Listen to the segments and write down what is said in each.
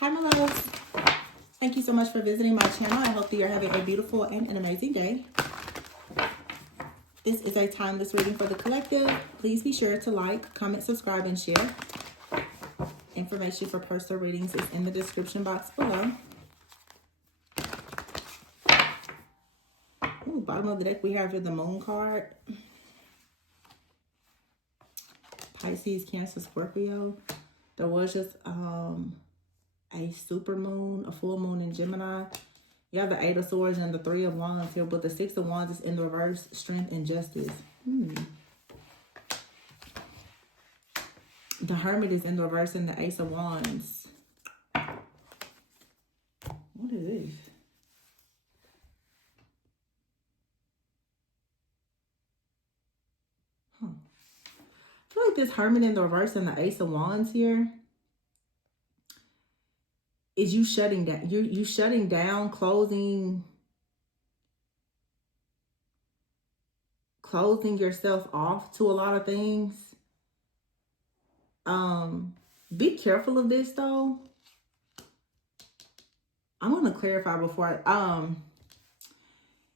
Hi, my loves. Thank you so much for visiting my channel. I hope that you're having a beautiful and an amazing day. This is a timeless reading for the collective. Please be sure to like, comment, subscribe, and share. Information for personal readings is in the description box below. Ooh, bottom of the deck, we have the Moon card. Pisces, Cancer, Scorpio. There was just a super moon, a full moon in Gemini. You have the Eight of Swords and the Three of Wands here, but the Six of Wands is in the reverse, Strength and Justice. The Hermit is in the reverse and the Ace of Wands. What is this? I feel like this Hermit in the reverse and the Ace of Wands here is you shutting down. You shutting down, closing yourself off to a lot of things. Be careful of this though. I'm going to clarify before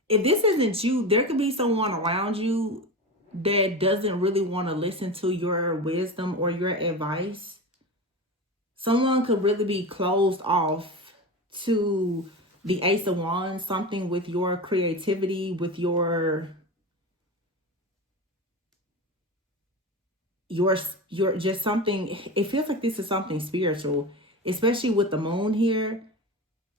if this isn't you, there could be someone around you that doesn't really want to listen to your wisdom or your advice. Someone could really be closed off to the Ace of Wands, something with your creativity, with your just something. It feels like this is something spiritual, especially with the moon here.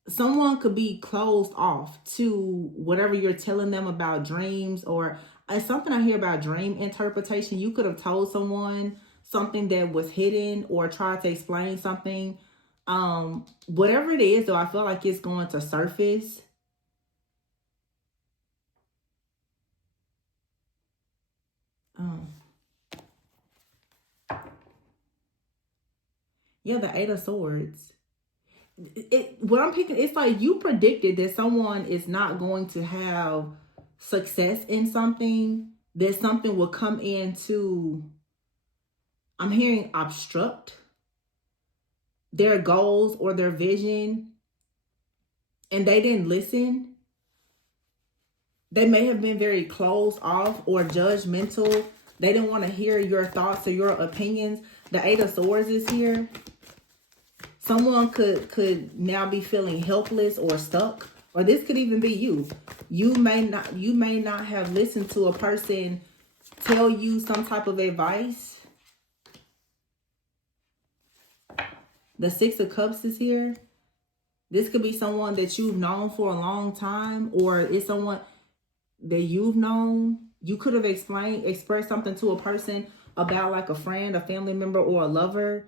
Someone could be closed off to whatever you're telling them about dreams, or something I hear about dream interpretation. You could have told someone something that was hidden or tried to explain something. Whatever it is, though, I feel like it's going to surface. Yeah, the Eight of Swords. What I'm picking, it's like you predicted that someone is not going to have success in something, that something will come into, I'm hearing, obstruct their goals or their vision, and they didn't listen. They may have been very closed off or judgmental. They didn't want to hear your thoughts or your opinions. The Eight of Swords is here. Someone could now be feeling helpless or stuck, or this could even be you. You may not have listened to a person tell you some type of advice. The Six of Cups is here. This could be someone that you've known for a long time, or it's someone that you've known. You could have expressed something to a person about, like a friend, a family member, or a lover.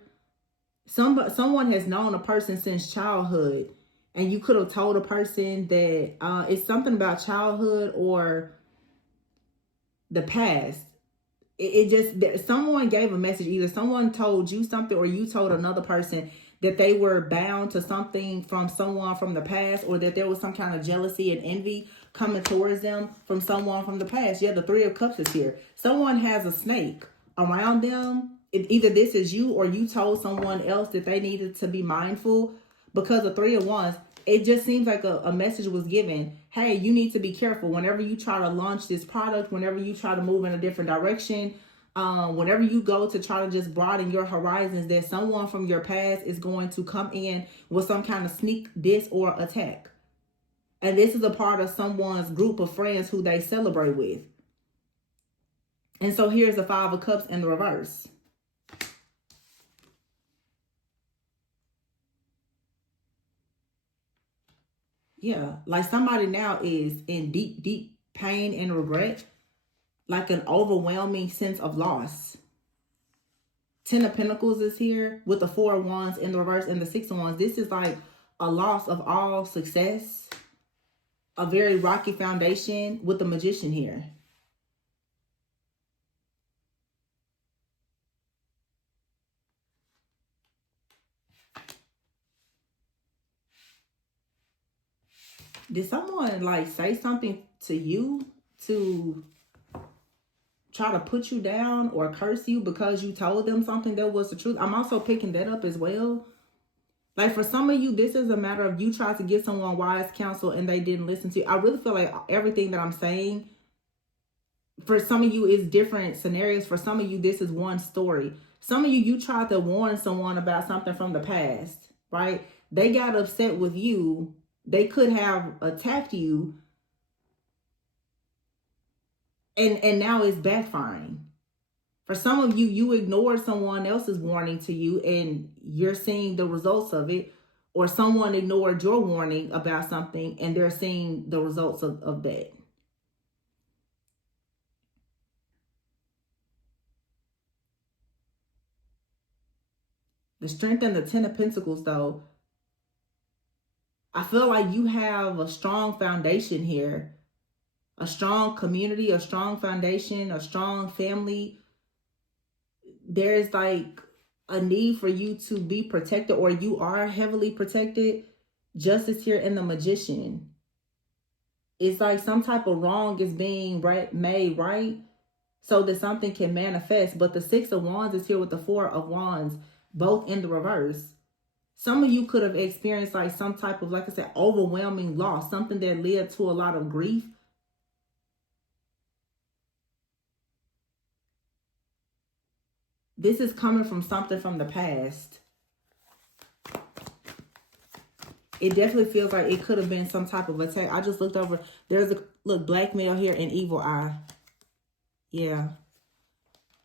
Someone has known a person since childhood, and you could have told a person that it's something about childhood or the past. It just, someone gave a message. Either someone told you something or you told another person that they were bound to something from someone from the past, or that there was some kind of jealousy and envy coming towards them from someone from the past. Yeah, the Three of Cups is here. Someone has a snake around them. Either this is you, or you told someone else that they needed to be mindful, because the Three of Wands, it just seems like a message was given. Hey, you need to be careful whenever you try to launch this product, whenever you try to move in a different direction, whenever you go to try to just broaden your horizons, that someone from your past is going to come in with some kind of sneak diss or attack. And this is a part of someone's group of friends who they celebrate with. And so here's the Five of Cups in the reverse. Yeah, like somebody now is in deep, deep pain and regret, like an overwhelming sense of loss. Ten of Pentacles is here with the Four of Wands in the reverse and the Six of Wands. This is like a loss of all success, a very rocky foundation with the Magician here. Did someone like say something to you to try to put you down or curse you because you told them something that was the truth? I'm also picking that up as well. Like for some of you, this is a matter of you tried to give someone wise counsel and they didn't listen to you. I really feel like everything that I'm saying, for some of you, is different scenarios. For some of you, this is one story. Some of you, you tried to warn someone about something from the past, right? They got upset with you. They could have attacked you. And now it's backfiring. For some of you, you ignored someone else's warning to you and you're seeing the results of it. Or someone ignored your warning about something and they're seeing the results of that. The Strength and the Ten of Pentacles, though, I feel like you have a strong foundation here. A strong community, a strong foundation, a strong family. There's like a need for you to be protected, or you are heavily protected. Justice here in the Magician. It's like some type of wrong is being made right so that something can manifest. But the Six of Wands is here with the Four of Wands, both in the reverse. Some of you could have experienced like some type of, like I said, overwhelming loss, something that led to a lot of grief. This is coming from something from the past. It definitely feels like it could have been some type of attack. I just looked over. There's a, look, blackmail here and evil eye. Yeah.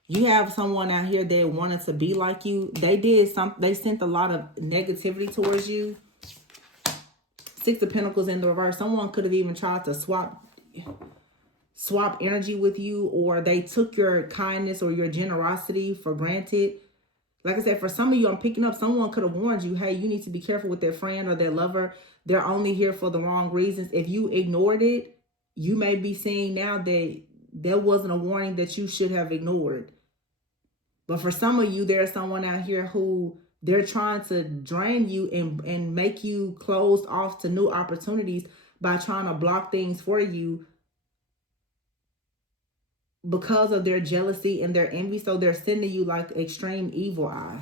You have someone out here that wanted to be like you. They sent a lot of negativity towards you. Six of Pentacles in the reverse. Someone could have even tried to swap energy with you, or they took your kindness or your generosity for granted. Like I said, for some of you, I'm picking up, someone could have warned you, hey, you need to be careful with their friend or their lover. They're only here for the wrong reasons. If you ignored it, you may be seeing now that there wasn't a warning that you should have ignored. But for some of you, there's someone out here who they're trying to drain you and make you closed off to new opportunities by trying to block things for you because of their jealousy and their envy. So they're sending you like extreme evil eye.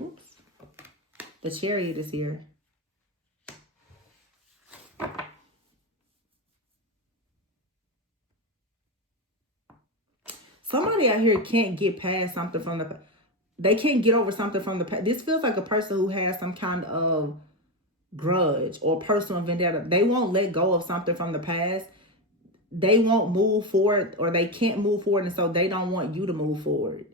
Oops. The Chariot is here. Somebody out here can't get past something from the, they can't get over something from the past. This feels like a person who has some kind of grudge or personal vendetta. They won't let go of something from the past. They won't move forward, or they can't move forward, and so they don't want you to move forward.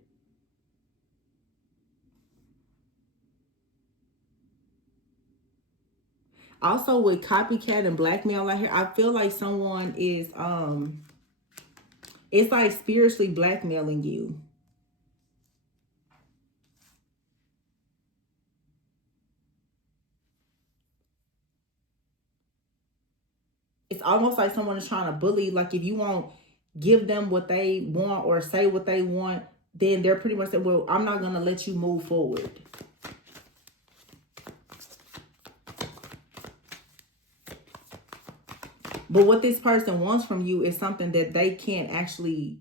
Also with copycat and blackmail out here, I feel like someone is it's like spiritually blackmailing you. It's almost like someone is trying to bully. Like if you won't give them what they want or say what they want, then they're pretty much saying, well, I'm not going to let you move forward. But what this person wants from you is something that they can't actually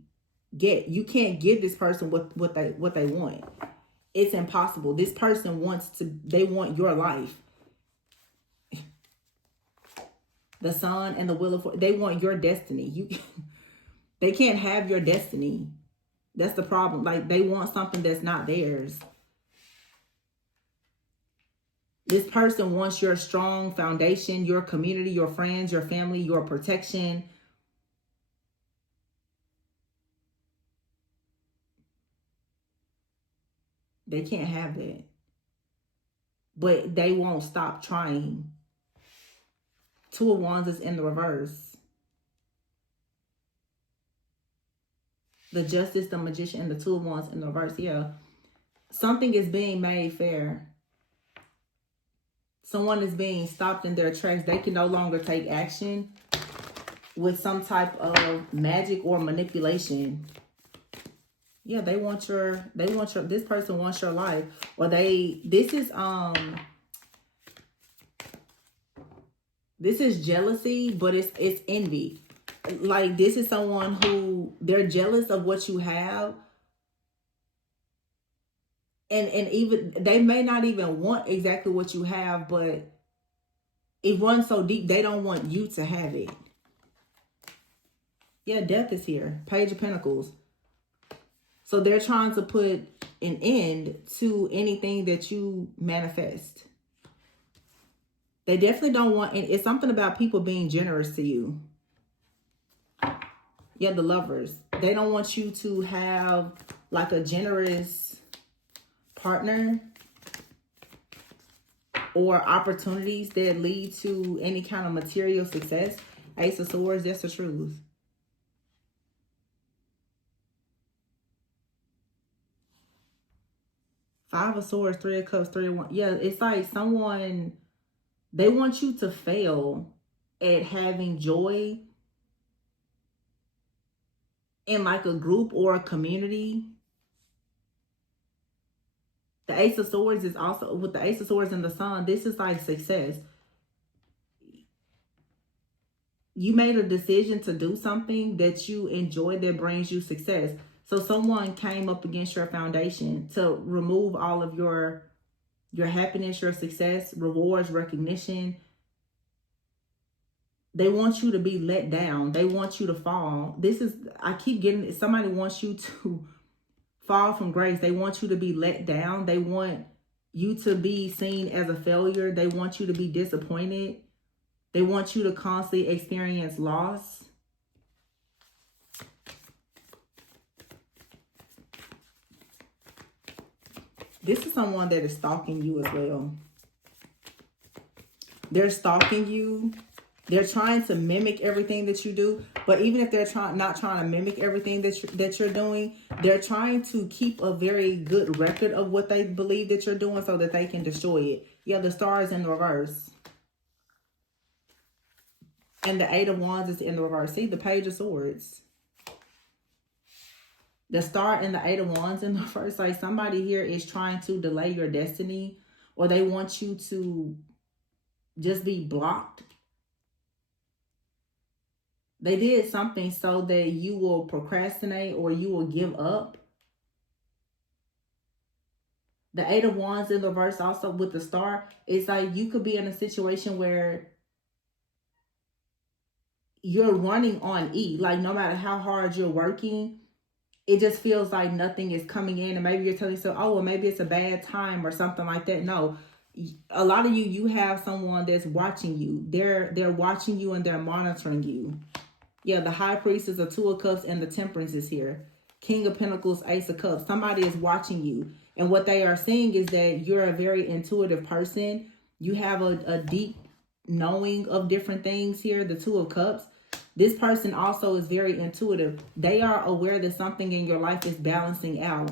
get. You can't give this person what they want. It's impossible. This person they want your life. The Sun and the Wheel of Fortune, they want your destiny. They can't have your destiny. That's the problem. Like they want something that's not theirs. This person wants your strong foundation, your community, your friends, your family, your protection. They can't have that. But they won't stop trying. Two of Wands is in the reverse. The Justice, the Magician, and the Two of Wands in the reverse. Yeah. Something is being made fair. Someone is being stopped in their tracks. They can no longer take action with some type of magic or manipulation. Yeah, this person wants your life. Or this is jealousy, but it's envy. Like, this is someone who, they're jealous of what you have. And even, they may not even want exactly what you have, but it runs so deep, they don't want you to have it. Yeah, death is here. Page of Pentacles. So they're trying to put an end to anything that you manifest. They definitely don't want, and it's something about people being generous to you. Yeah, the Lovers. They don't want you to have like a generous partner or opportunities that lead to any kind of material success. Ace of Swords, that's the truth. Five of Swords, Three of Cups, Three of Wands. Yeah, it's like someone, they want you to fail at having joy in like a group or a community. The Ace of Swords is also, with the Ace of Swords and the Sun, this is like success. You made a decision to do something that you enjoy that brings you success. So someone came up against your foundation to remove all of your happiness, your success, rewards, recognition. They want you to be let down. They want you to fall. This is, I keep getting it. Somebody wants you to fall from grace. They want you to be let down. They want you to be seen as a failure. They want you to be disappointed. They want you to constantly experience loss. This is someone that is stalking you as well. They're stalking you. They're trying to mimic everything that you do. But even if they're not trying to mimic everything that you're doing, they're trying to keep a very good record of what they believe that you're doing so that they can destroy it. Yeah, the Star is in the reverse. And the Eight of Wands is in the reverse. See, the Page of Swords. The Star and the Eight of Wands in the reverse. Like, somebody here is trying to delay your destiny, or they want you to just be blocked. They did something so that you will procrastinate or you will give up. The Eight of Wands in the reverse also with the Star. It's like you could be in a situation where you're running on E. Like, no matter how hard you're working, it just feels like nothing is coming in. And maybe you're telling yourself, oh, well, maybe it's a bad time or something like that. No, a lot of you have someone that's watching you. They're watching you and they're monitoring you. Yeah, the High Priest is a Two of Cups and the Temperance is here. King of Pentacles, Ace of Cups. Somebody is watching you. And what they are saying is that you're a very intuitive person. You have a deep knowing of different things here. The Two of Cups. This person also is very intuitive. They are aware that something in your life is balancing out.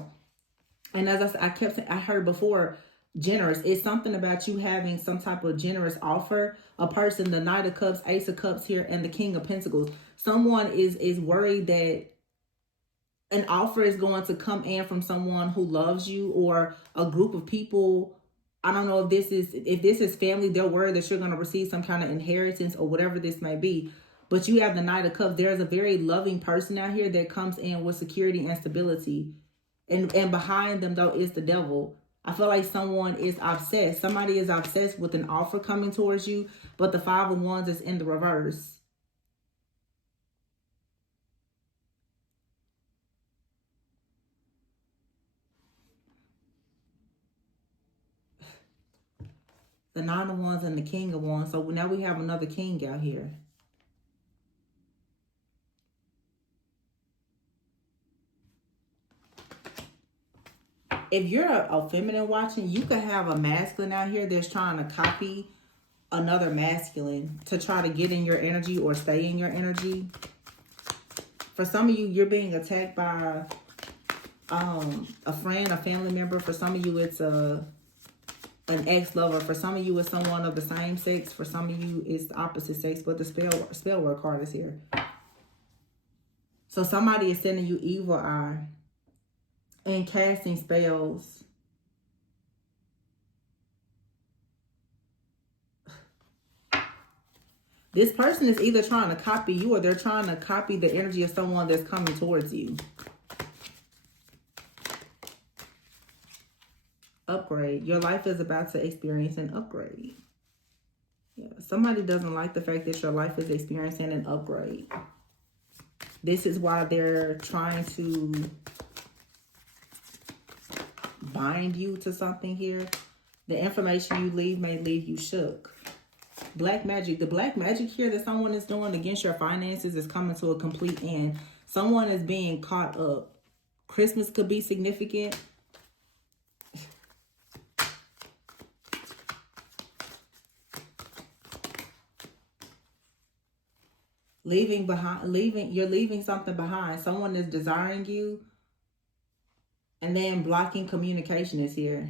And as I heard before, generous. It's something about you having some type of generous offer. A person, the Knight of Cups, Ace of Cups here, and the King of Pentacles. Someone is worried that an offer is going to come in from someone who loves you or a group of people. I don't know if this is family. They're worried that you're going to receive some kind of inheritance or whatever this may be. But you have the Knight of Cups. There's a very loving person out here that comes in with security and stability. And behind them, though, is the devil. I feel like someone is obsessed. Somebody is obsessed with an offer coming towards you, but the Five of Wands is in the reverse. The Nine of Wands and the King of Wands. So now we have another king out here. If you're a feminine watching, you could have a masculine out here that's trying to copy another masculine to try to get in your energy or stay in your energy. For some of you, you're being attacked by a friend, a family member. For some of you, it's an ex-lover. For some of you, it's someone of the same sex. For some of you, it's the opposite sex. But the spell work card is here. So somebody is sending you evil eye and casting spells. This person is either trying to copy you or they're trying to copy the energy of someone that's coming towards you. Upgrade. Your life is about to experience an upgrade. Yeah, somebody doesn't like the fact that your life is experiencing an upgrade. This is why they're trying to bind you to something here. The information you leave may leave you shook. Black magic. The black magic here that someone is doing against your finances is coming to a complete end. Someone is being caught up. Christmas could be significant. You're leaving something behind. Someone is desiring you. And then blocking communication is here.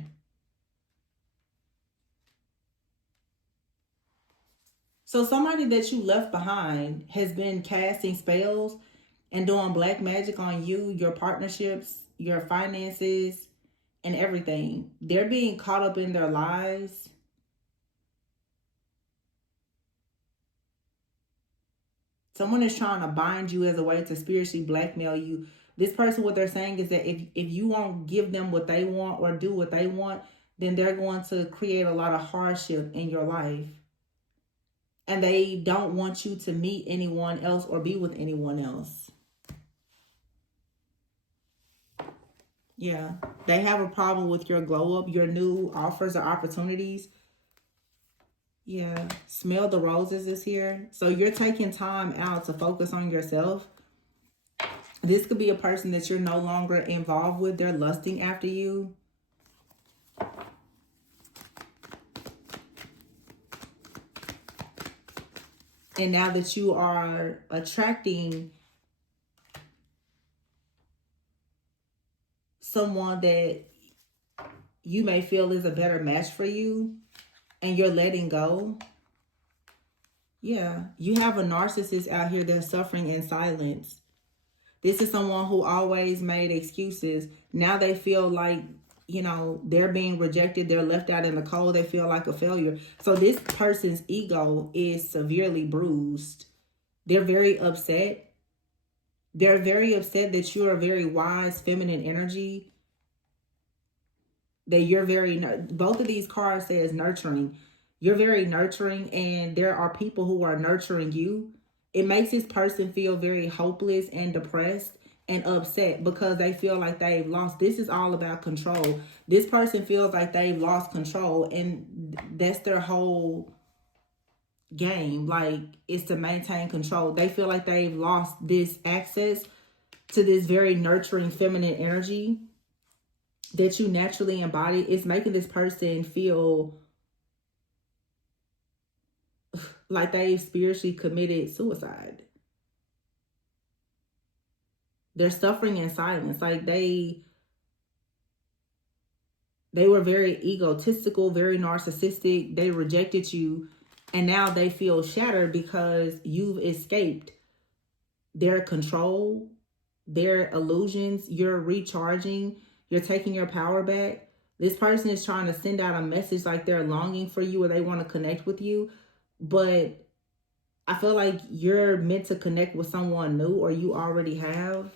So somebody that you left behind has been casting spells and doing black magic on you, your partnerships, your finances, and everything. They're being caught up in their lies. Someone is trying to bind you as a way to spiritually blackmail you. This person, what they're saying is that if you won't give them what they want or do what they want, then they're going to create a lot of hardship in your life. And they don't want you to meet anyone else or be with anyone else. Yeah, they have a problem with your glow up, your new offers or opportunities. Yeah, smell the roses is here. So you're taking time out to focus on yourself. This could be a person that you're no longer involved with. They're lusting after you. And now that you are attracting someone that you may feel is a better match for you, and you're letting go. Yeah, you have a narcissist out here that's suffering in silence. This is someone who always made excuses. Now they feel like, you know, they're being rejected. They're left out in the cold. They feel like a failure. So this person's ego is severely bruised. They're very upset. They're very upset that you're a very wise, feminine energy. That you're very, both of these cards says nurturing. You're very nurturing, and there are people who are nurturing you. It makes this person feel very hopeless and depressed and upset because they feel like they've lost. This is all about control. This person feels like they've lost control, and that's their whole game. Like, it's to maintain control. They feel like they've lost this access to this very nurturing feminine energy that you naturally embody. It's making this person feel like they've spiritually committed suicide. They're suffering in silence. Like they were very egotistical, very narcissistic. They rejected you, and now they feel shattered because you've escaped their control, their illusions. You're recharging. You're taking your power back. This person is trying to send out a message like they're longing for you or they want to connect with you. But I feel like you're meant to connect with someone new, or you already have.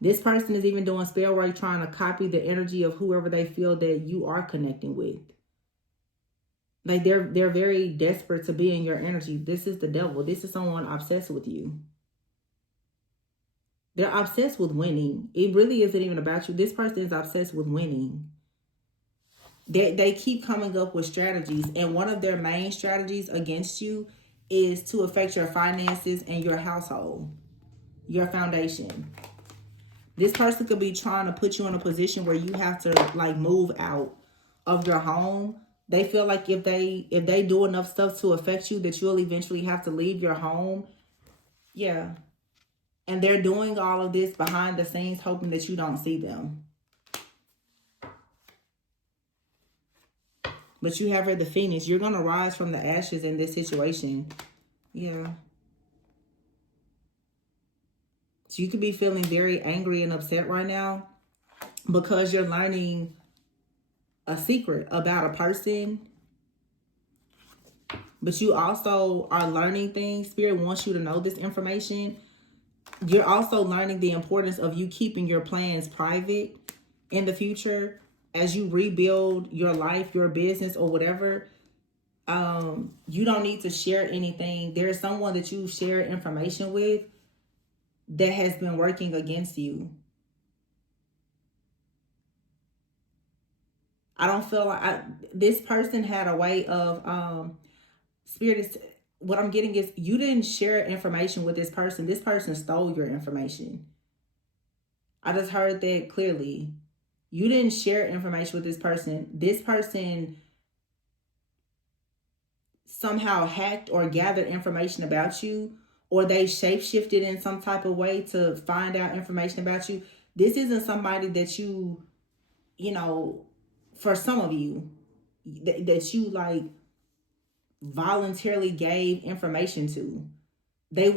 This person is even doing spell work trying to copy the energy of whoever they feel that you are connecting with. Like they're very desperate to be in your energy. This is the devil. This is someone obsessed with you. They're obsessed with winning. It really isn't even about you. This person is obsessed with winning. They keep coming up with strategies, and one of their main strategies against you is to affect your finances and your household, your foundation. This person could be trying to put you in a position where you have to like move out of your home. They feel like if they do enough stuff to affect you that you'll eventually have to leave your home. Yeah. And they're doing all of this behind the scenes, hoping that you don't see them. But you have her the Phoenix. You're going to rise from the ashes in this situation. Yeah. So you could be feeling very angry and upset right now because you're learning a secret about a person. but you also are learning things. Spirit wants you to know this information. You're also learning the importance of you keeping your plans private in the future as you rebuild your life, your business, or whatever. You don't need to share anything. There's someone that you share information with that has been working against you. I don't feel like this person had a way of Spirit is, what I'm getting is you didn't share information with this person. This person stole your information. I just heard that clearly. You didn't share information with this person. This person somehow hacked or gathered information about you, or they shapeshifted in some type of way to find out information about you. This isn't somebody that you know, for some of you, that you like voluntarily gave information to. They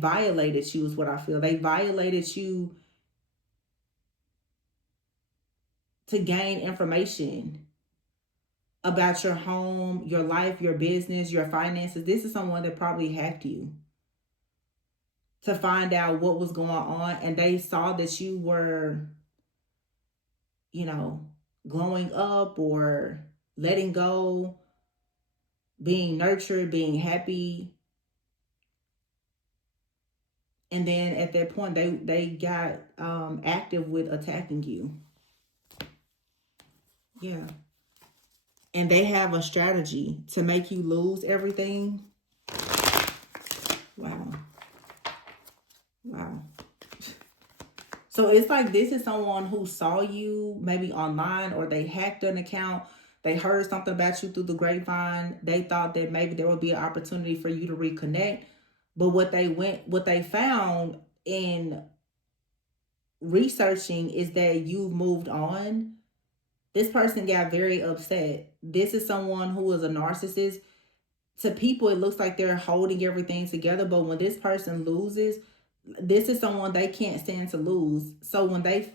violated you is what I feel. They violated you to gain information about your home, your life, your business, your finances. This is someone that probably hacked you to find out what was going on, and they saw that you were, glowing up or letting go, being nurtured, being happy. And then at that point, they got active with attacking you. Yeah. And they have a strategy to make you lose everything. Wow. Wow. So it's like this is someone who saw you maybe online, or they hacked an account. They heard something about you through the grapevine. They thought that maybe there would be an opportunity for you to reconnect. But what they found in researching is that you've moved on. This person got very upset. This is someone who is a narcissist. To people, it looks like they're holding everything together, but when this person loses, this is someone they can't stand to lose. So when they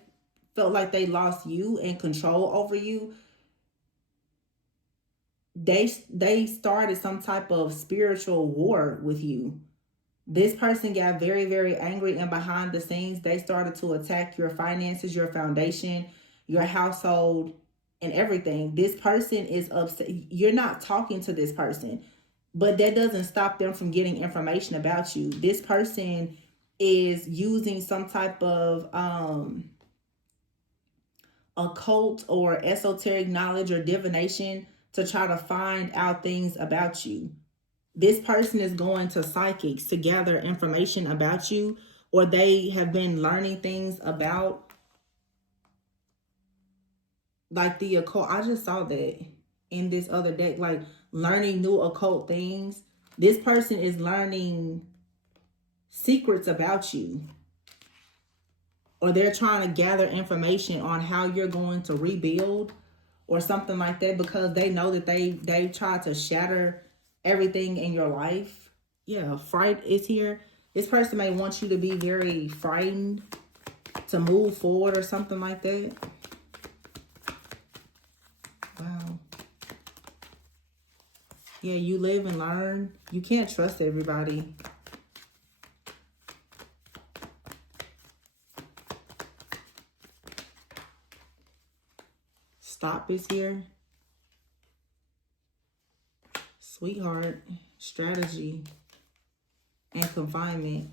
felt like they lost you and control over you, they started some type of spiritual war with you. This person got very, very angry, and behind the scenes, they started to attack your finances, your foundation, your household, and everything. This person is upset. You're not talking to this person, but that doesn't stop them from getting information about you. This person is using some type of occult or esoteric knowledge or divination to try to find out things about you. This person is going to psychics to gather information about you, or they have been learning things about like the occult. I just saw that in this other deck, like learning new occult things. This person is learning secrets about you, or they're trying to gather information on how you're going to rebuild or something like that, because they know that they tried to shatter everything in your life. Yeah, fright is here. This person may want you to be very frightened to move forward or something like that. Wow. Yeah, you live and learn. You can't trust everybody. Stop is here. Sweetheart, strategy, and confinement.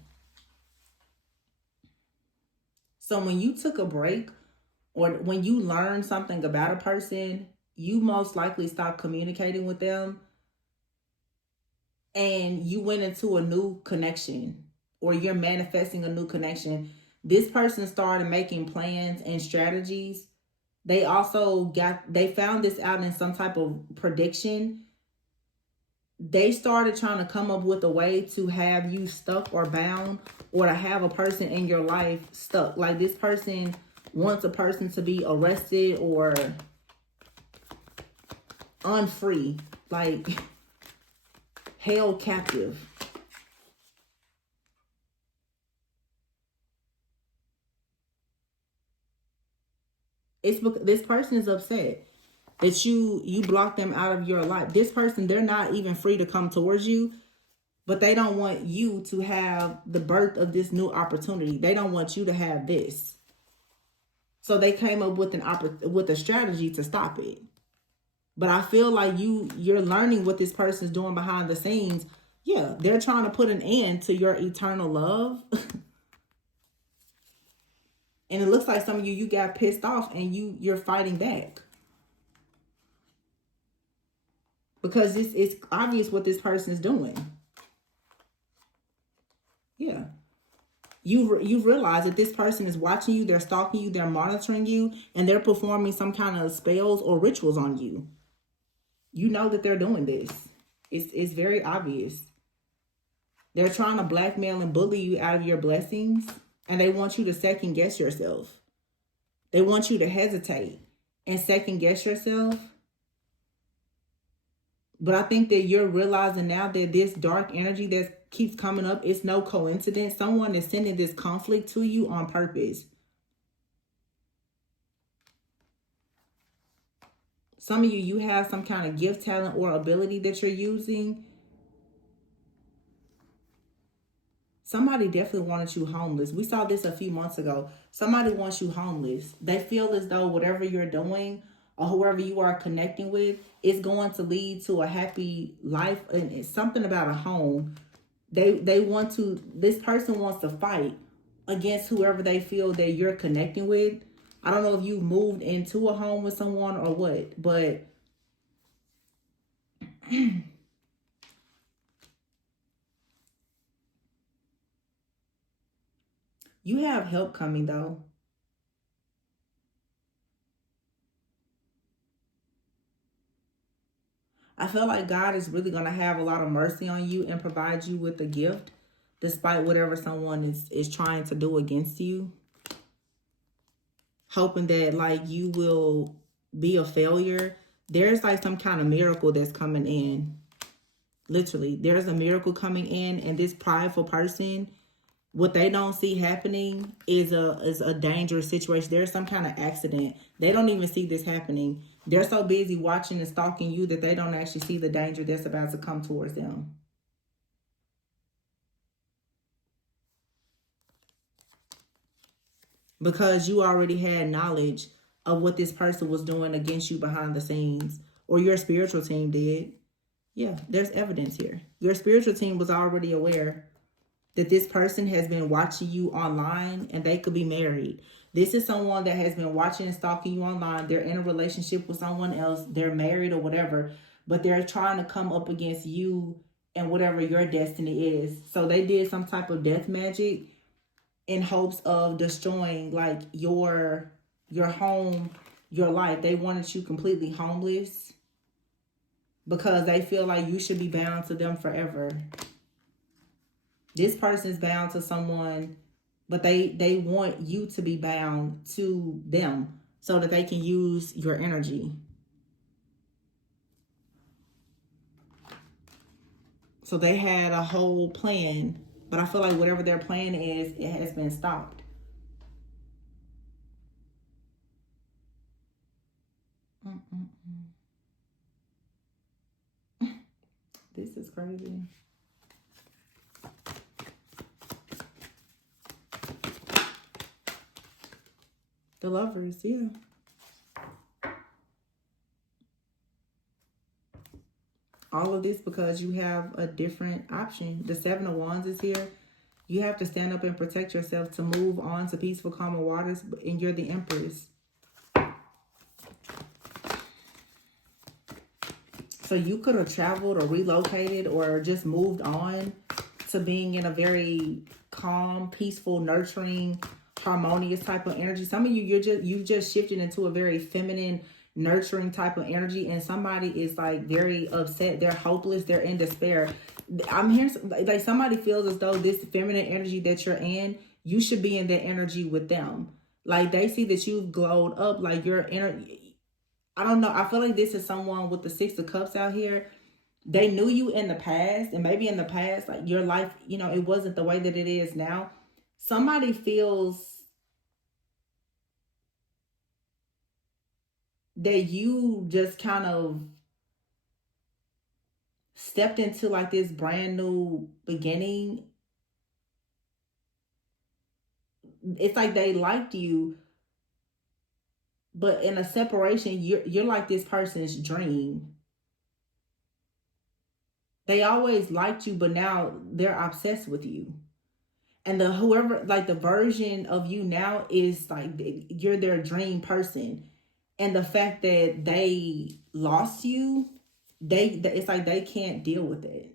So when you took a break, or when you learn something about a person, you most likely stop communicating with them and you went into a new connection, or you're manifesting a new connection. This person started making plans and strategies. They found this out in some type of prediction. They started trying to come up with a way to have you stuck or bound, or to have a person in your life stuck. Like this person wants a person to be arrested or unfree, like held captive. It's because this person is upset. that you block them out of your life. This person, they're not even free to come towards you, but they don't want you to have the birth of this new opportunity. They don't want you to have this. So they came up with a strategy to stop it. But I feel like you're learning what this person's doing behind the scenes. Yeah, they're trying to put an end to your eternal love. And it looks like some of you got pissed off and you're fighting back. Because it's obvious what this person is doing. Yeah. You've realized that this person is watching you, they're stalking you, they're monitoring you, and they're performing some kind of spells or rituals on you. You know that they're doing this. It's very obvious. They're trying to blackmail and bully you out of your blessings, and they want you to second guess yourself. They want you to hesitate and second guess yourself. But I think that you're realizing now that this dark energy that keeps coming up, it's no coincidence. Someone is sending this conflict to you on purpose. Some of you have some kind of gift, talent, or ability that you're using. Somebody definitely wanted you homeless. We saw this a few months ago. Somebody wants you homeless. They feel as though whatever you're doing or whoever you are connecting with is going to lead to a happy life, and it's something about a home. They want to, this person wants to fight against whoever they feel that you're connecting with. I don't know if you moved into a home with someone or what, but you have help coming though. I feel like God is really going to have a lot of mercy on you and provide you with a gift, despite whatever someone is trying to do against you. Hoping that like you will be a failure. There's like some kind of miracle that's coming in. Literally, there's a miracle coming in, and this prideful person, what they don't see happening is a dangerous situation. There's some kind of accident. They don't even see this happening. They're so busy watching and stalking you that they don't actually see the danger that's about to come towards them. Because you already had knowledge of what this person was doing against you behind the scenes, or your spiritual team did. Yeah, there's evidence here. Your spiritual team was already aware that this person has been watching you online, and they could be married. This is someone that has been watching and stalking you online. They're in a relationship with someone else. They're married or whatever, but they're trying to come up against you and whatever your destiny is. So they did some type of death magic in hopes of destroying like your home, your life. They wanted you completely homeless because they feel like you should be bound to them forever. This person is bound to someone, but they want you to be bound to them so that they can use your energy. So they had a whole plan, but I feel like whatever their plan is, it has been stopped. This is crazy. The Lovers, yeah. All of this because you have a different option. The Seven of Wands is here. You have to stand up and protect yourself to move on to peaceful, calmer waters, and you're the Empress. So you could have traveled or relocated or just moved on to being in a very calm, peaceful, nurturing, harmonious type of energy. Some of you, you've just shifted into a very feminine, nurturing type of energy, and somebody is like very upset. They're hopeless. They're in despair. I'm hearing like somebody feels as though this feminine energy that you're in, you should be in that energy with them. Like they see that you've glowed up, like your energy. I don't know. I feel like this is someone with the Six of Cups out here. They knew you in the past, and maybe in the past, like your life, it wasn't the way that it is now. Somebody feels that you just kind of stepped into like this brand new beginning. It's like they liked you, but in a separation, you're like this person's dream. They always liked you, but now they're obsessed with you. And the whoever, like the version of you now is like you're their dream person. And the fact that they lost you, it's like they can't deal with it.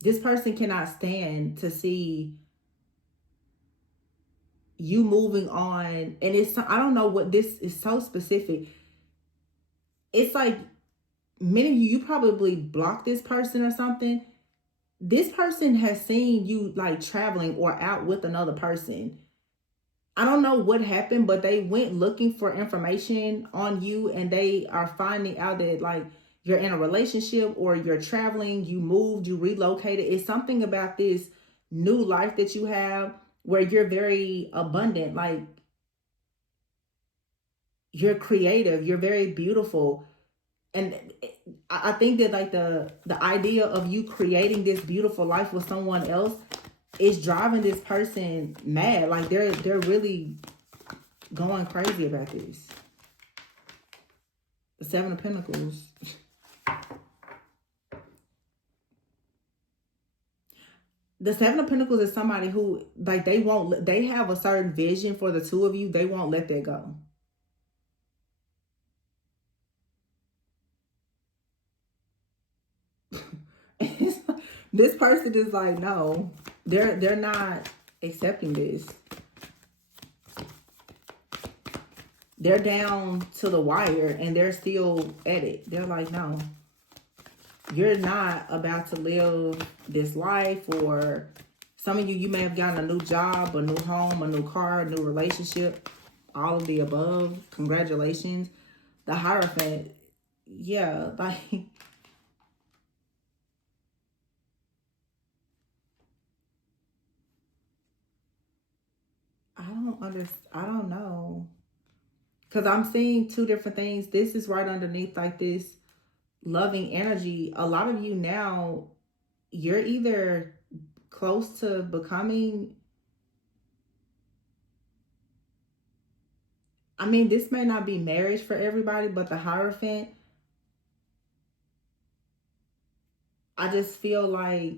This person cannot stand to see you moving on. And it's, I don't know what this is, so specific. It's like many of you probably blocked this person or something. This person has seen you like traveling or out with another person. I don't know what happened, but they went looking for information on you, and they are finding out that like you're in a relationship or you're traveling, you moved, you relocated. It's something about this new life that you have where you're very abundant, like you're creative, you're very beautiful. And I think that like the idea of you creating this beautiful life with someone else is driving this person mad. Like they're really going crazy about this. The Seven of Pentacles. The Seven of Pentacles is somebody who like they have a certain vision for the two of you. They won't let that go. This person is like, no, they're not accepting this. They're down to the wire and they're still at it. They're like, no, you're not about to live this life. Or some of you may have gotten a new job, a new home, a new car, a new relationship, all of the above. Congratulations. The Hierophant, yeah, like I don't know. Because I'm seeing two different things. This is right underneath like this loving energy. A lot of you now, you're either close to becoming, I mean, this may not be marriage for everybody, but the Hierophant, I just feel like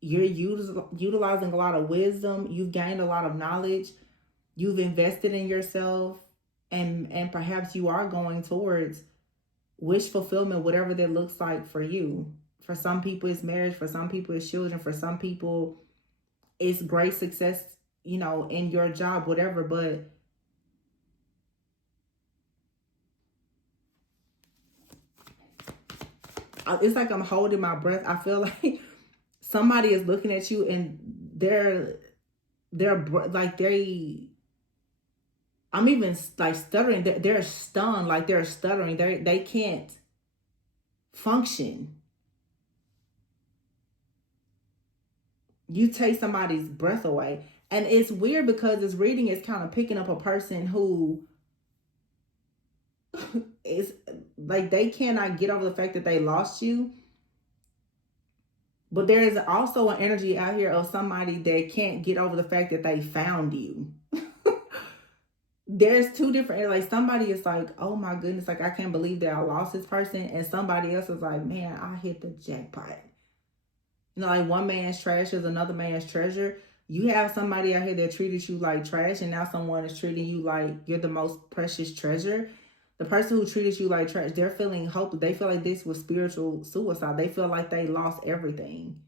you're utilizing a lot of wisdom. You've gained a lot of knowledge. You've invested in yourself, and perhaps you are going towards wish fulfillment, whatever that looks like for you. For some people, it's marriage. For some people, it's children. For some people, it's great success, you know, in your job, whatever. But it's like I'm holding my breath. I feel like somebody is looking at you and they're like I'm even like stuttering. They're stunned, like they're stuttering. They can't function. You take somebody's breath away. And it's weird because this reading is kind of picking up a person who is like they cannot get over the fact that they lost you. But there is also an energy out here of somebody that can't get over the fact that they found you. There's two different, like somebody is like, oh my goodness, like I can't believe that I lost this person. And somebody else is like, man, I hit the jackpot. You know, like one man's trash is another man's treasure. You have somebody out here that treated you like trash, and now someone is treating you like you're the most precious treasure. The person who treated you like trash, they're feeling hopeless. They feel like this was spiritual suicide. They feel like they lost everything.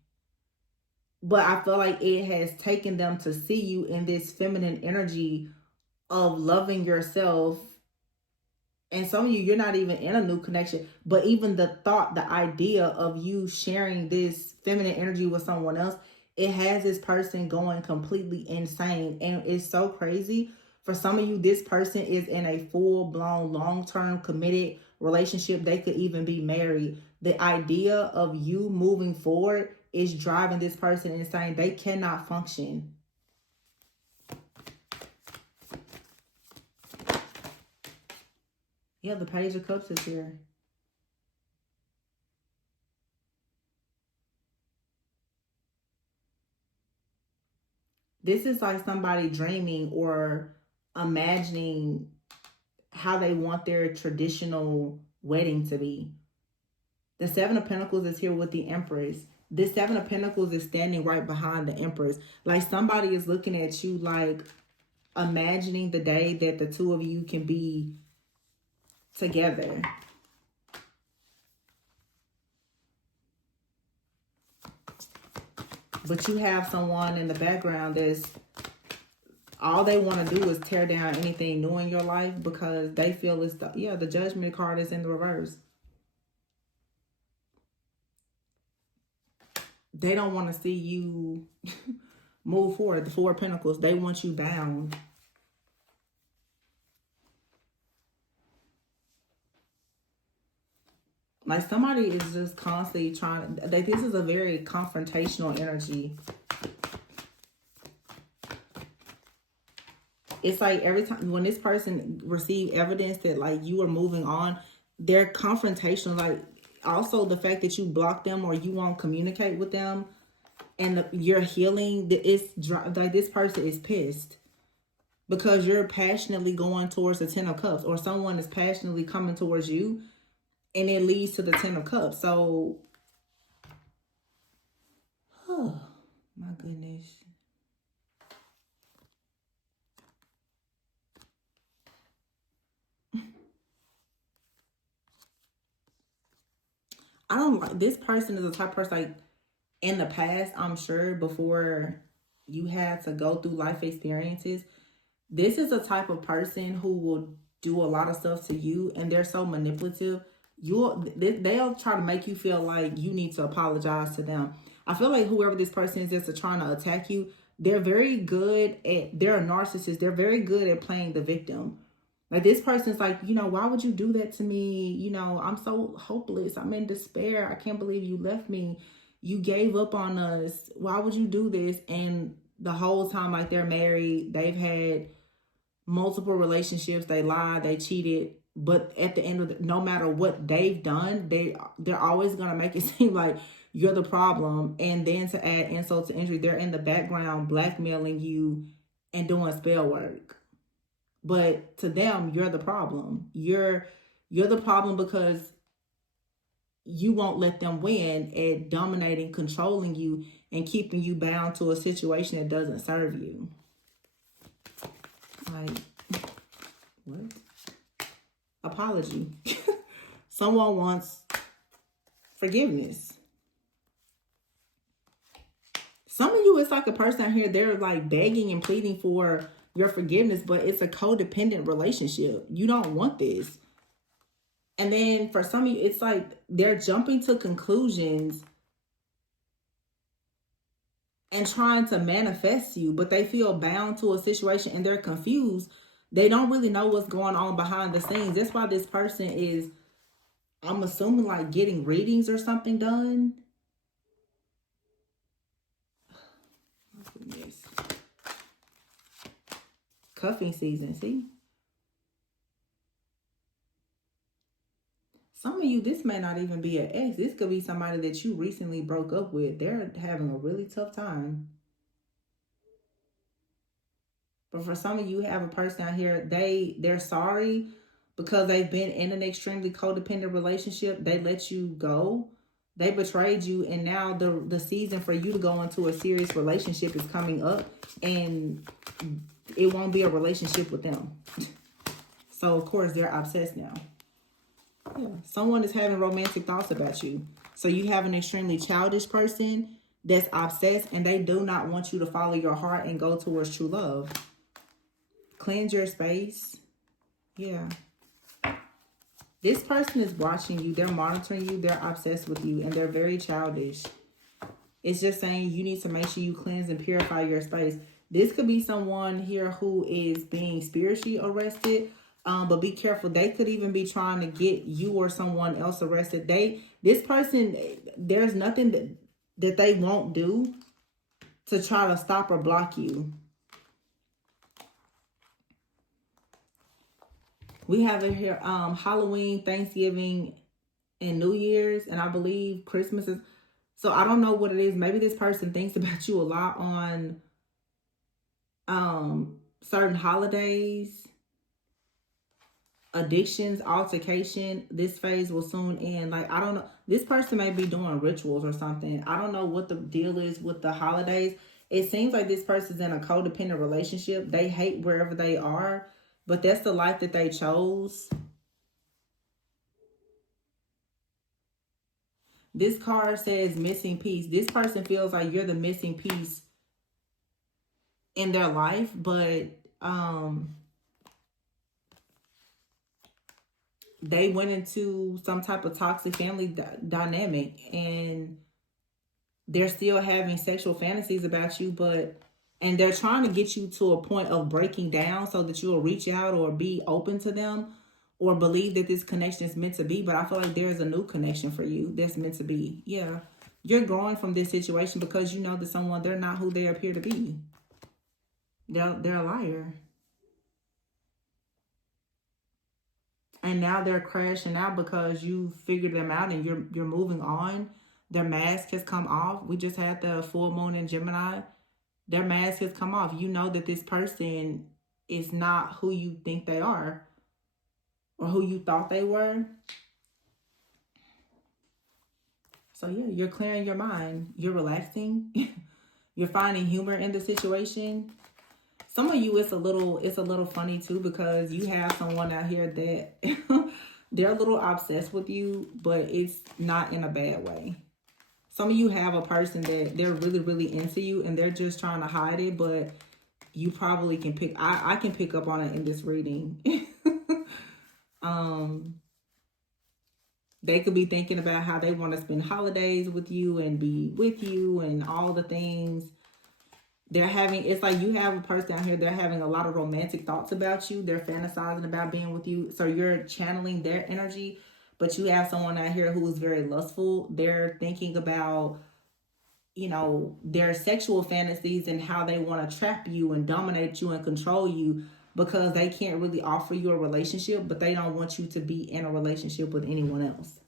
But I feel like it has taken them to see you in this feminine energy of loving yourself. And some of you, you're not even in a new connection, but even the thought, the idea of you sharing this feminine energy with someone else, it has this person going completely insane. And it's so crazy. For some of you, this person is in a full-blown, long-term, committed relationship. They could even be married. The idea of you moving forward is driving this person insane. They cannot function. Yeah, the Page of Cups is here. This is like somebody dreaming or imagining how they want their traditional wedding to be. The Seven of Pentacles is here with the Empress. This Seven of Pentacles is standing right behind the Empress. Like somebody is looking at you like imagining the day that the two of you can be together. But you have someone in the background that's all they want to do is tear down anything new in your life because they feel it's the Judgment card is in the reverse. They don't want to see you move forward. The Four of Pentacles, they want you bound. Like somebody is just constantly trying, like this is a very confrontational energy. It's like every time when this person receives evidence that like you are moving on, they're confrontational. Like also the fact that you block them or you won't communicate with them and you're healing, it's like this person is pissed because you're passionately going towards the Ten of Cups or someone is passionately coming towards you and it leads to the Ten of Cups. So, oh my goodness. I don't like this person is a type of person like in the past, I'm sure before you had to go through life experiences, this is a type of person who will do a lot of stuff to you and they're so manipulative. They'll try to make you feel like you need to apologize to them. I feel like whoever this person is that's trying to attack you, they're very good at, they're a narcissist. They're very good at playing the victim. Like this person's like, you know, why would you do that to me? You know, I'm so hopeless. I'm in despair. I can't believe you left me. You gave up on us. Why would you do this? And the whole time, like they're married, they've had multiple relationships. They lied, they cheated. But at the end of no matter what they've done, they're always going to make it seem like you're the problem. And then to add insult to injury, they're in the background blackmailing you and doing spell work. But to them, you're the problem. You're the problem because you won't let them win at dominating, controlling you, and keeping you bound to a situation that doesn't serve you. Like, what? Apology. Someone wants forgiveness. Some of you, it's like a person out here, they're like begging and pleading for your forgiveness, but it's a codependent relationship. You don't want this. And then for some of you, it's like they're jumping to conclusions and trying to manifest you, but they feel bound to a situation and they're confused. They don't really know what's going on behind the scenes. That's why this person is, I'm assuming, like getting readings or something done. Yes. Cuffing season, see? Some of you, this may not even be an ex. This could be somebody that you recently broke up with. They're having a really tough time. But for some of you, have a person out here, they're sorry because they've been in an extremely codependent relationship. They let you go. They betrayed you. And now the season for you to go into a serious relationship is coming up. And it won't be a relationship with them. So, of course, they're obsessed now. Yeah. Someone is having romantic thoughts about you. So you have an extremely childish person that's obsessed and they do not want you to follow your heart and go towards true love. Cleanse your space. Yeah. This person is watching you. They're monitoring you. They're obsessed with you and they're very childish. It's just saying you need to make sure you cleanse and purify your space. This could be someone here who is being spiritually arrested. But be careful. They could even be trying to get you or someone else arrested. This person, there's nothing that they won't do to try to stop or block you. We have it here, Halloween, Thanksgiving, and New Year's, and I believe Christmas is. So I don't know what it is. Maybe this person thinks about you a lot on certain holidays, addictions, altercation. This phase will soon end. Like, I don't know. This person may be doing rituals or something. I don't know what the deal is with the holidays. It seems like this person's in a codependent relationship. They hate wherever they are, but that's the life that they chose. This card says missing piece. This person feels like you're the missing piece in their life, but they went into some type of toxic family dynamic, and they're still having sexual fantasies about you, and they're trying to get you to a point of breaking down so that you'll reach out or be open to them or believe that this connection is meant to be. But I feel like there's a new connection for you that's meant to be. Yeah. You're growing from this situation because you know that someone, they're not who they appear to be. They're a liar. And now they're crashing out because you figured them out and you're moving on. Their mask has come off. We just had the full moon in Gemini. Their mask has come off. You know that this person is not who you think they are or who you thought they were. So yeah, you're clearing your mind. You're relaxing. You're finding humor in the situation. Some of you, it's a little funny too, because you have someone out here that they're a little obsessed with you, but it's not in a bad way. Some of you have a person that they're really, really into you and they're just trying to hide it, but you probably can I can pick up on it in this reading. They could be thinking about how they want to spend holidays with you and be with you and all the things. It's like you have a person out here, they're having a lot of romantic thoughts about you. They're fantasizing about being with you. So you're channeling their energy, but you have someone out here who is very lustful. They're thinking about, their sexual fantasies and how they want to trap you and dominate you and control you, because they can't really offer you a relationship, but they don't want you to be in a relationship with anyone else.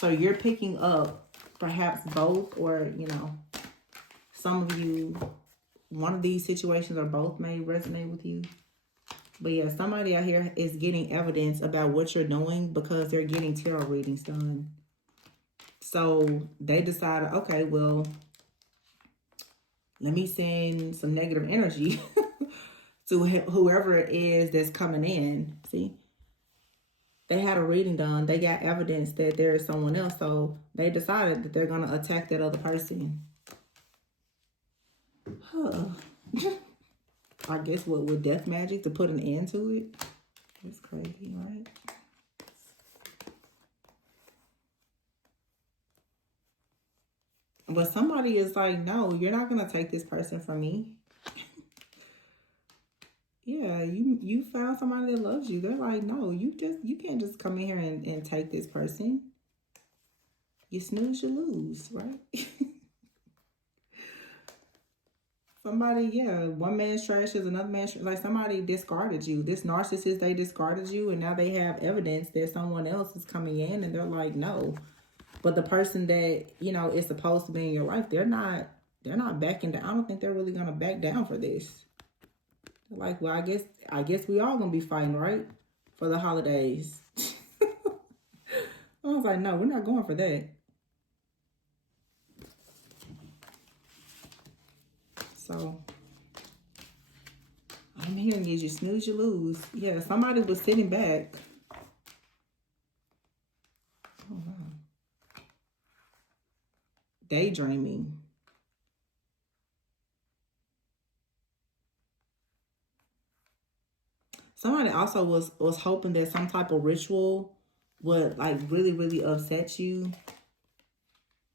So you're picking up perhaps both, or, some of you, one of these situations or both may resonate with you. But yeah, somebody out here is getting evidence about what you're doing because they're getting tarot readings done. So they decided, okay, well, let me send some negative energy to whoever it is that's coming in. See? They had a reading done. They got evidence that there is someone else. So they decided that they're going to attack that other person. I guess what, with death magic to put an end to it? That's crazy, right? But somebody is like, no, you're not going to take this person from me. Yeah, you found somebody that loves you. They're like, no, you can't just come in here and take this person. You snooze, you lose, right? Somebody, yeah, one man's trash is another man's trash. Like, somebody discarded you. This narcissist, they discarded you, and now they have evidence that someone else is coming in, and they're like, no. But the person that, is supposed to be in your life, they're not backing down. I don't think they're really gonna back down for this. They're like, well, I guess we all gonna be fighting, right? For the holidays. I was like, no, we're not going for that. So I'm hearing you snooze, you lose. Yeah, somebody was sitting back. Oh, wow. Daydreaming. Somebody also was hoping that some type of ritual would like really, really upset you.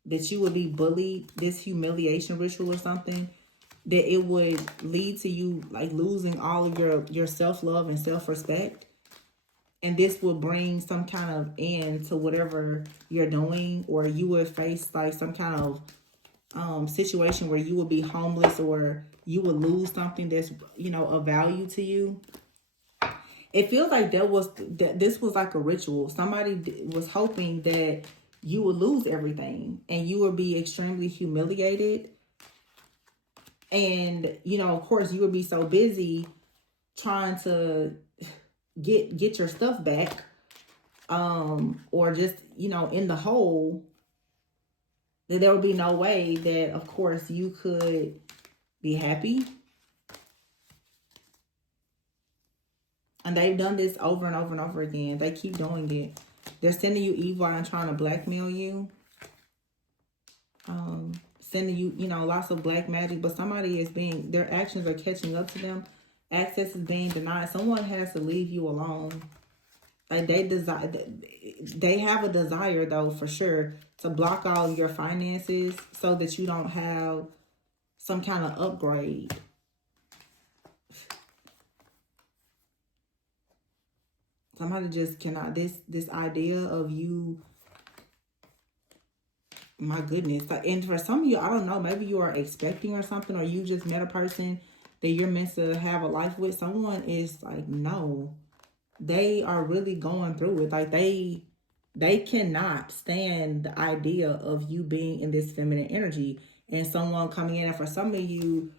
That you would be bullied, this humiliation ritual or something. that it would lead to you like losing all of your self-love and self-respect. And this will bring some kind of end to whatever you're doing, or you would face like some kind of situation where you would be homeless, or you would lose something that's, you know, of value to you. It feels like this was like a ritual. Somebody was hoping that you would lose everything and you would be extremely humiliated. And, you know, of course, you would be so busy trying to get your stuff back, or just, you know, in the hole, that there would be no way that, of course, you could be happy. And they've done this over and over and over again. They keep doing it. They're sending you evil and trying to blackmail you. Sending you, you know, lots of black magic. But somebody is being, their actions are catching up to them. Access is being denied. Someone has to leave you alone. Like they have a desire, though, for sure, to block all of your finances so that you don't have some kind of upgrade. Somebody just cannot, this idea of you, my goodness. Like, and for some of you, I don't know, maybe you are expecting or something, or you just met a person that you're meant to have a life with. Someone is like, no, they are really going through it. Like they cannot stand the idea of you being in this feminine energy and someone coming in. And for some of you,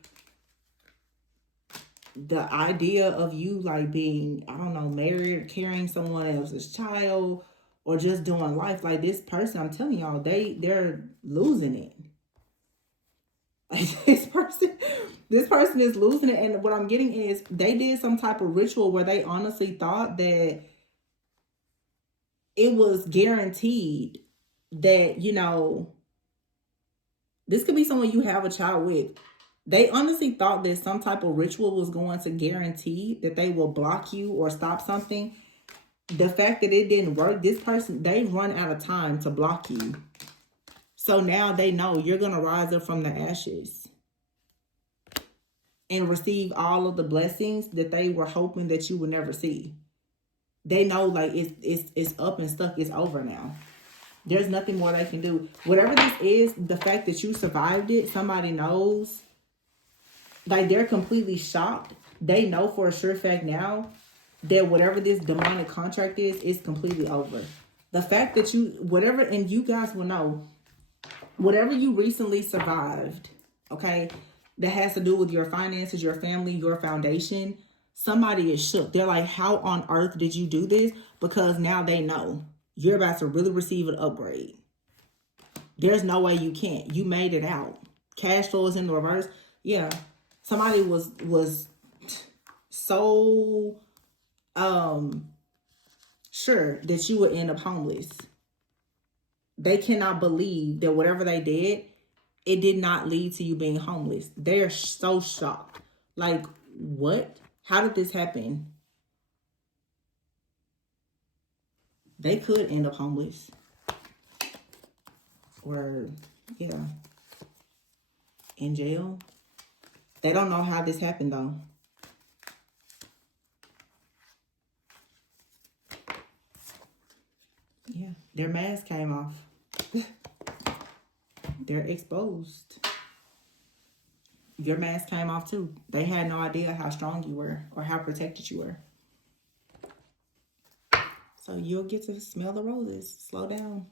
the idea of you like being, I don't know, married, carrying someone else's child, or just doing life, like this person, I'm telling y'all, they're losing it. Like this person is losing it. And what I'm getting is they did some type of ritual where they honestly thought that it was guaranteed that, you know, this could be someone you have a child with. They honestly thought that some type of ritual was going to guarantee that they will block you or stop something. The fact that it didn't work, this person, they run out of time to block you. So now they know you're going to rise up from the ashes and receive all of the blessings that they were hoping that you would never see. They know like it's up and stuck. It's over now. There's nothing more they can do. Whatever this is, the fact that you survived it, somebody knows. Like they're completely shocked. They know for a sure fact now that whatever this demonic contract is completely over. The fact that whatever, and you guys will know, whatever you recently survived, okay, that has to do with your finances, your family, your foundation, somebody is shook. They're like, how on earth did you do this? Because now they know you're about to really receive an upgrade. There's no way you can't. You made it out. Cash flow is in the reverse. Yeah. Somebody was so sure that you would end up homeless. They cannot believe that whatever they did, it did not lead to you being homeless. They are so shocked. Like, what? How did this happen? They could end up homeless. Or, yeah, in jail. They don't know how this happened, though. Yeah, their mask came off. They're exposed. Your mask came off, too. They had no idea how strong you were or how protected you were. So you'll get to smell the roses. Slow down.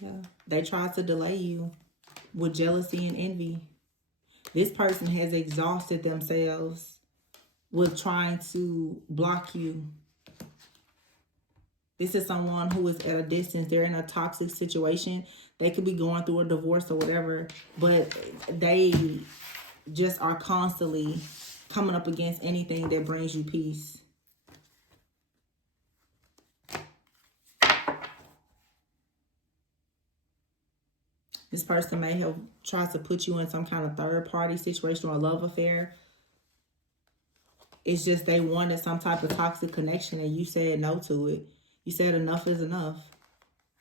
Yeah, they tried to delay you with jealousy and envy. This person has exhausted themselves with trying to block you. This is someone who is at a distance. They're in a toxic situation. They could be going through a divorce or whatever, but they just are constantly coming up against anything that brings you peace. This person may have tried to put you in some kind of third-party situation or a love affair. It's just they wanted some type of toxic connection and you said no to it. You said enough is enough.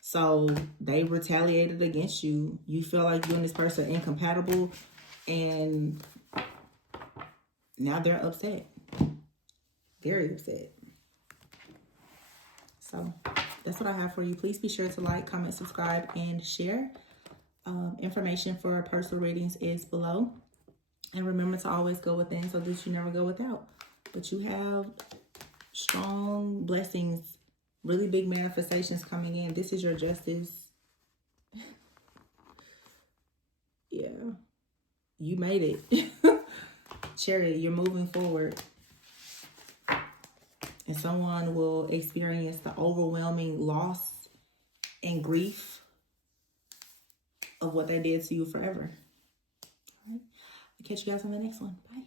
So they retaliated against you. You feel like you and this person are incompatible, and now they're upset. Very upset. So that's what I have for you. Please be sure to like, comment, subscribe, and share. Information for personal readings is below. And remember to always go within so that you never go without. But you have strong blessings, really big manifestations coming in. This is your justice. Yeah. You made it. Chariot, you're moving forward. And someone will experience the overwhelming loss and grief of what they did to you forever. All right. I'll catch you guys on the next one. Bye.